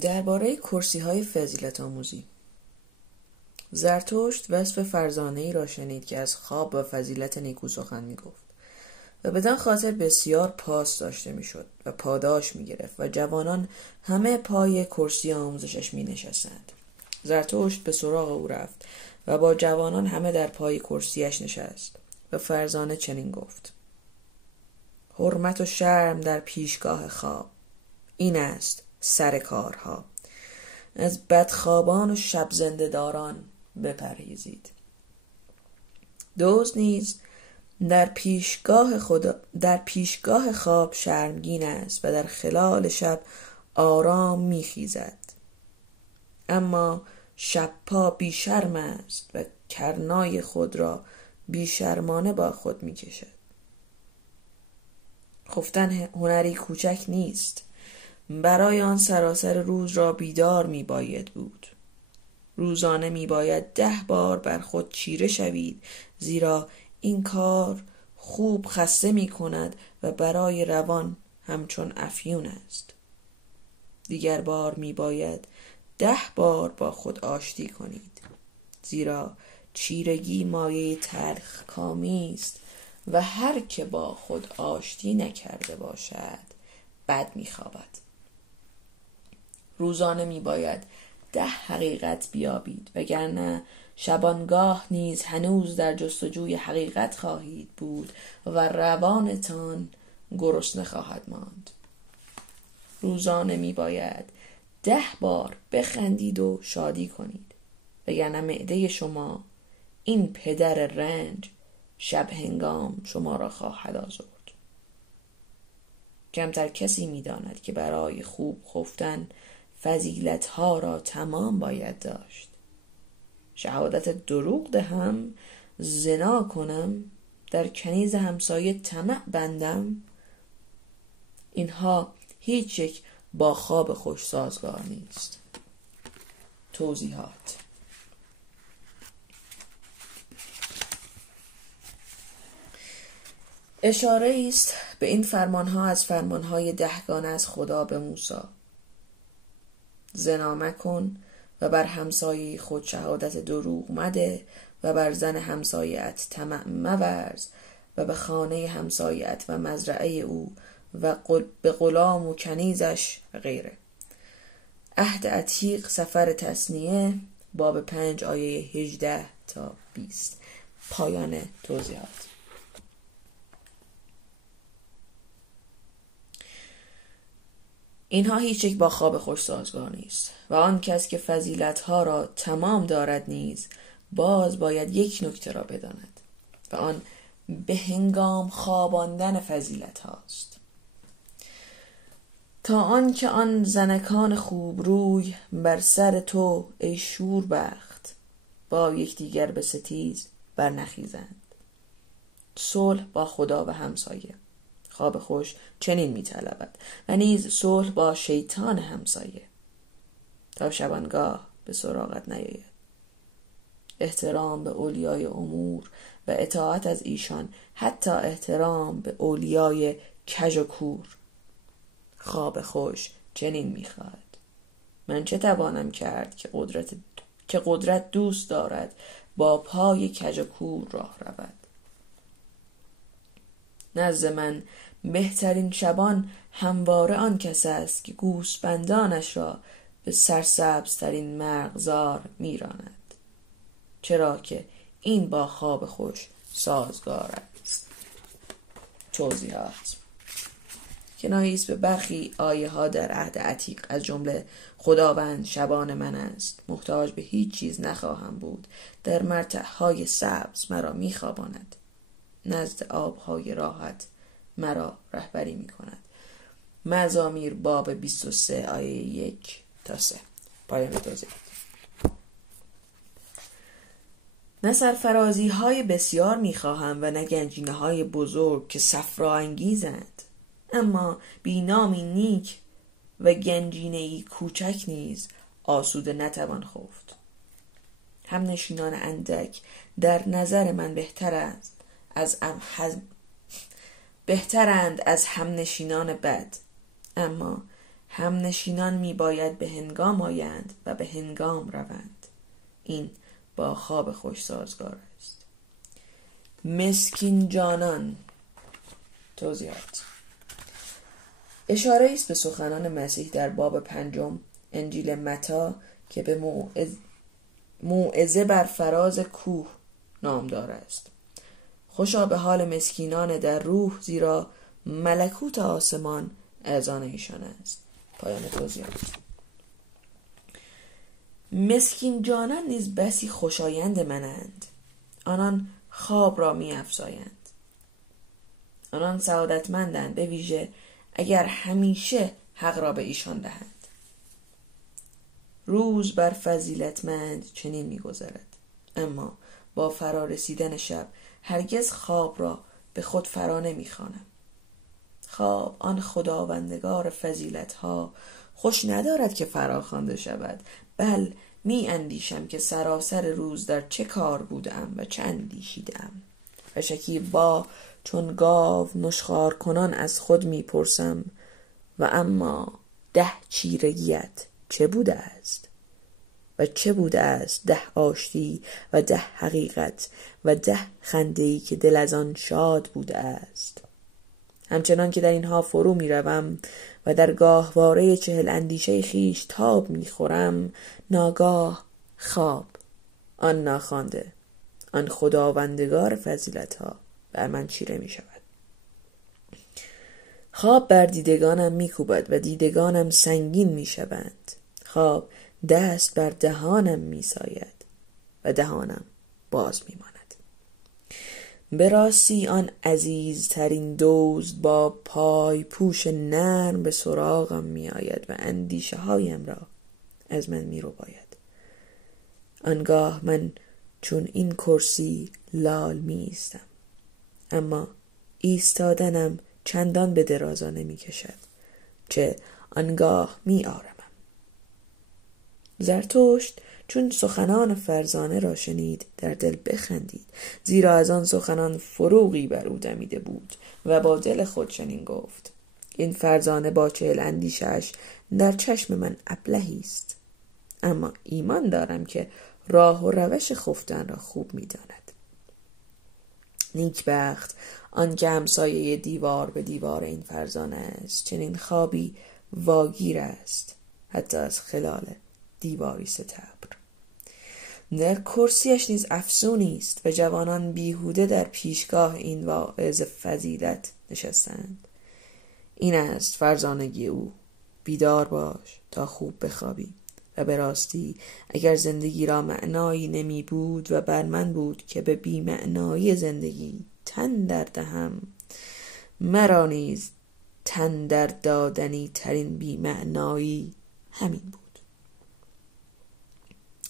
درباره کرسی‌های فضیلت آموزی. زرتشت وصف فرزانه‌ای را شنید که از خواب و فضیلت نیکو سخن می‌گفت و بدان خاطر بسیار پاس داشته می‌شد و پاداش می‌گرفت و جوانان همه پای کرسی آموزشش می‌نشستند. زرتشت به سراغ او رفت و با جوانان همه در پای کرسیش نشست و فرزانه چنین گفت: حرمت و شرم در پیشگاه خواب، این است سر کارها. از بدخوابان و شب زنده داران بپرهیزید. دزد نیز در پیشگاه خواب شرمگین است و در خلال شب آرام میخیزد. اما شب‌پا بی شرم است و کرنای خود را بی شرمانه با خود میکشد. خفتن هنری کوچک نیست، برای آن سراسر روز را بیدار می باید بود. روزانه می باید 10 بار بر خود چیره شوید، زیرا این کار خوب خسته می کند و برای روان همچون افیون است. دیگر بار می باید 10 بار با خود آشتی کنید، زیرا چیرگی مایه تلخ کامی است و هر که با خود آشتی نکرده باشد بد می خوابد. روزانه می باید 10 حقیقت بیابید، وگرنه شبانگاه نیز هنوز در جستجوی حقیقت خواهید بود و روانتان گرسنه خواهد ماند. روزانه می باید 10 بار بخندید و شادی کنید، وگرنه معده شما، این پدر رنج، شب هنگام شما را خواهد آزرد. کمتر کسی می داند که برای خوب خفتن فضیلت‌ها را تمام باید داشت. شهادت دروغ دهم، زنا کنم، در کنیز همسایه طمع بندم، اینها هیچ یک با خواب خوش سازگار نیست. توضیحات: اشاره است به این فرمانها از فرمانهای 10 گانه از خدا به موسی: زنا مکن و بر همسایه خود شهادت دروغ مده و بر زن همسایه‌ات طمع مورز و به خانه همسایه‌ات و مزرعه او و به غلام و کنیزش و غیره. عهد عتیق سفر تثنیه باب 5 آیه 18 تا 20. پایان توضیحات. اینها هیچ یک با خواب خوش سازگار نیست و آن کس که فضیلت‌ها را تمام دارد نیز باز باید یک نکته را بداند و آن به هنگام خواباندن فضیلت هاست. تا آن که آن زنکان خوب روی بر سر تو ای شوربخت با یکدیگر به ستیز برنخیزند. صلح با خدا و همسایه. خواب خوش چنین می‌طلبد و نیز صلح با شیطان همسایه، تا شبانگاه به سراغت نیاید. احترام به اولیای امور و اطاعت از ایشان، حتی احترام به اولیای کژ و کور. خواب خوش چنین می‌خواهد: من چه توانم کرد که قدرت دوست دارد با پای کژ و کور راه رود. نزد من بهترین شبان همواره آن کس است که گوسفندانش را به سرسبزترین مرغزار میراند، چرا که این با خواب خوش سازگار است. توضیحات: کنایه است به برخی آیه ها در عهد عتیق، از جمله خداوند شبان من است، محتاج به هیچ چیز نخواهم بود، در مرتعهای سبز مرا میخواباند، نزد آبهای راحت مرا رهبری می کند. مزامیر باب 23 آیه 1 تا 3. پایان توضیحات. نه سرفرازی های بسیار می خواهم و نه گنجینه های بزرگ که صفرا انگیزند، اما بینامی نیک و گنجینه‌ای کوچک نیز آسوده نتوان خفت. هم نشینان اندک در نظر من بهترند از هم نشینان بد، اما همنشینان می باید به هنگام آیند و به هنگام روند. این با خواب خوش سازگار است. مسکین جانان. توضیحات. اشاره است به سخنان مسیح در باب 5 انجیل متی که به موعظه بر فراز کوه نامدار است. خوشا به حال مسکینان در روح، زیرا ملکوت آسمان از آن ایشان است. پایان توضیحات. مسکین جانان نیز بسی خوشایند منند. آنان خواب را می افزایند. آنان سعادتمندند، به ویژه اگر همیشه حق را به ایشان دهند. روز بر فضیلتمند چنین می گذرد، اما با فرا رسیدن شب هرگز خواب را به خود فرا نمی خوانم. خواب آن خداوندگار فضیلت‌ها خوش ندارد که فرا خوانده شود، بل می اندیشم که سراسر روز در چه کار بودم و چه اندیشیدم. و شکیبا چون گاو نشخوار کنان از خود می پرسم و اما 10 چیرگیت چه بوده است؟ و چه بوده است 10 آشتی و 10 حقیقت و 10 خنده‌ای که دل از آن شاد بوده است؟ همچنان که در اینها فرو می روم و در گاهواره 40 اندیشه خیش تاب می خورم، ناگاه خواب، آن ناخوانده، آن خداوندگار فضیلت ها بر من چیره می شود. خواب بر دیدگانم می کوبد و دیدگانم سنگین می شوند. خواب دست بر دهانم می ساید و دهانم باز می ماند. به راستی آن عزیزترین دزد با پای پوش نرم به سراغم می آید و اندیشه هایم را از من می رو باید. آنگاه من چون این کرسی لال می ایستم، اما ایستادنم چندان به درازا نمی کشد، چه آنگاه می آرمم. زرتشت چون سخنان فرزانه را شنید در دل بخندید، زیرا از آن سخنان فروغی بر او دمیده بود و با دل خود چنین گفت: این فرزانه با 40 اندیشه‌اش در چشم من ابلهی است، اما ایمان دارم که راه و روش خفتن را خوب می‌داند. نیکبخت آن که همسایه دیوار به دیوار این فرزانه است. چنین خوابی واگیر است، حتی از خلال دیواری ستبر. در کرسیش نیز افسونی است و جوانان بیهوده در پیشگاه این واعظ فضیلت نشستند. این است فرزانگی او: بیدار باش تا خوب بخوابی. و به راستی اگر زندگی را معنایی نمی بود و بر من بود که به بی معنایی زندگی تن در دهم، مرا نیز تن در دادنی ترین بی معنایی همین بود.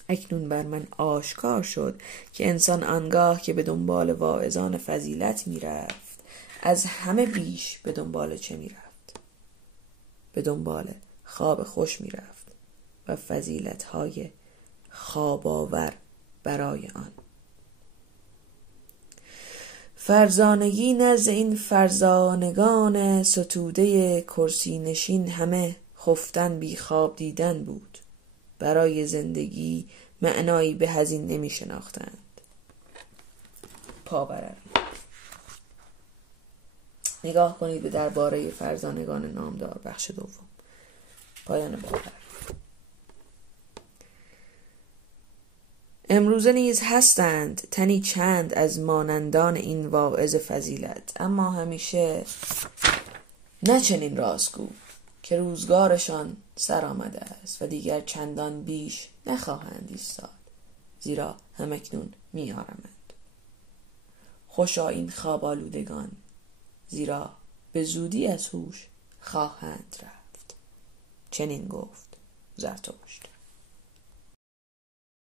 اکنون بر من آشکار شد که انسان آنگاه که به دنبال واعظان فضیلت می رفت، از همه بیش به دنبال چه می رفت؟ به دنبال خواب خوش می رفت و فضیلت‌های خواب آور برای آن. فرزانگی نزد این فرزانگان ستوده کرسی نشین همه خفتن بی خواب دیدن بود. برای زندگی معنایی به هزین نمی شناختند. پاورم. نگاه کنید به درباره فرزانگان نامدار، بخش دوم. پایان باور. امروزه نیز هستند تنی چند از مانندان این واعظ فضیلت، اما همیشه نه چنین راستگو که روزگارشان سر آمده است و دیگر چندان بیش نخواهند ایستاد، زیرا همکنون می آرمند. خوشا این خواب آلودگان، زیرا به زودی از هوش خواهند رفت. چنین گفت زرتشت.